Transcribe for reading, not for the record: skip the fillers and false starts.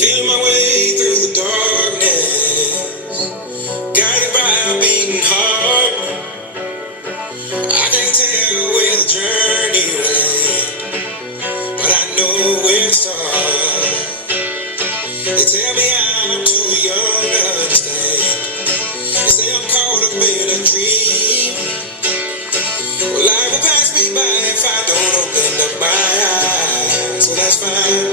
Feel my way through the darkness, guided by a beating heart. I can't tell where the journey will end, but I know where to start. They tell me I'm too young to understand. They say I'm caught up in a dream. Well, life will pass me by if I don't open up my eyes, so that's fine.